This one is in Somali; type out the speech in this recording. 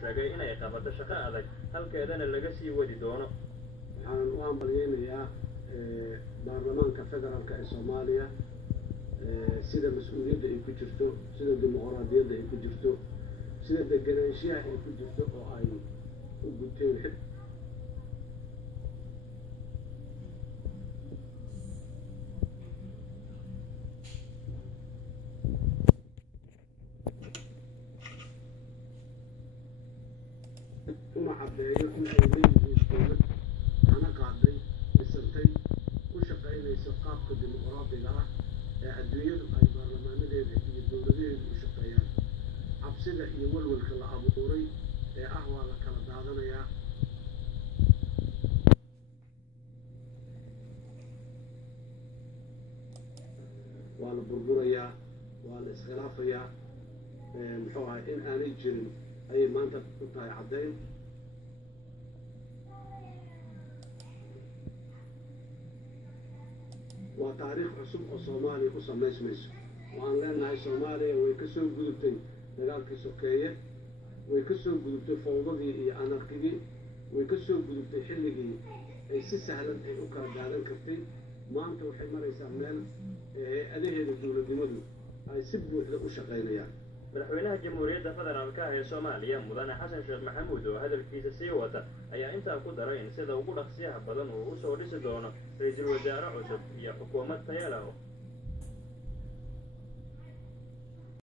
sheegay inay qabato shaqo adag halkeedana laga sii wadi doono. waxaan u hambaliyeynayaa baarlamaanka federaalka ee Soomaaliya sida mas'uuliyadda ay ku jirto, sida dimuqraadiyadda ay ku jirto, sida deganaanshiyaha ay ku jirto oo ay u guteen uma caddeeyo in ay leeyihiin dowlad hana qaaday dhisantay ku shaqaynayso qaabka dimuqraadiga ah ee adduunyadu ay baarlamaanadeeda iyo dowladaheedu u shaqeeyaan. cabsida iyo walwalka la abuuray ee ah waa la kala daadanayaa, waa la burburayaa, waa la iskhilaafayaa, muxuu ahay in aanay jirin ayay maanta u tahay caddayn. waa taariikh cusub oo Soomaaliya ku samaysmayso oo aan leenahay Soomaaliya way ka soo gudubtay dagaalkii sokeeye, way ka soo gudubtay fowdadii iyo anarkigii, way ka soo gudubtay xilligii ay si sahlan ay u kala daadan kartay. maanta waxay maraysaa meel hay-adaheeda dowladnimadu ay si buuxda u shaqaynayaan. madaxweynaha jamhuuriyadda federaalka ee Soomaaliya mudane xasan sheekh maxamuud oo hadalkiisa sii wata ayaa intaa ku daray in sida ugu dhaqsiyaha badan uu u soo dhisi doono ra'iisul wasaare cusub iyo xukuumad tayo leh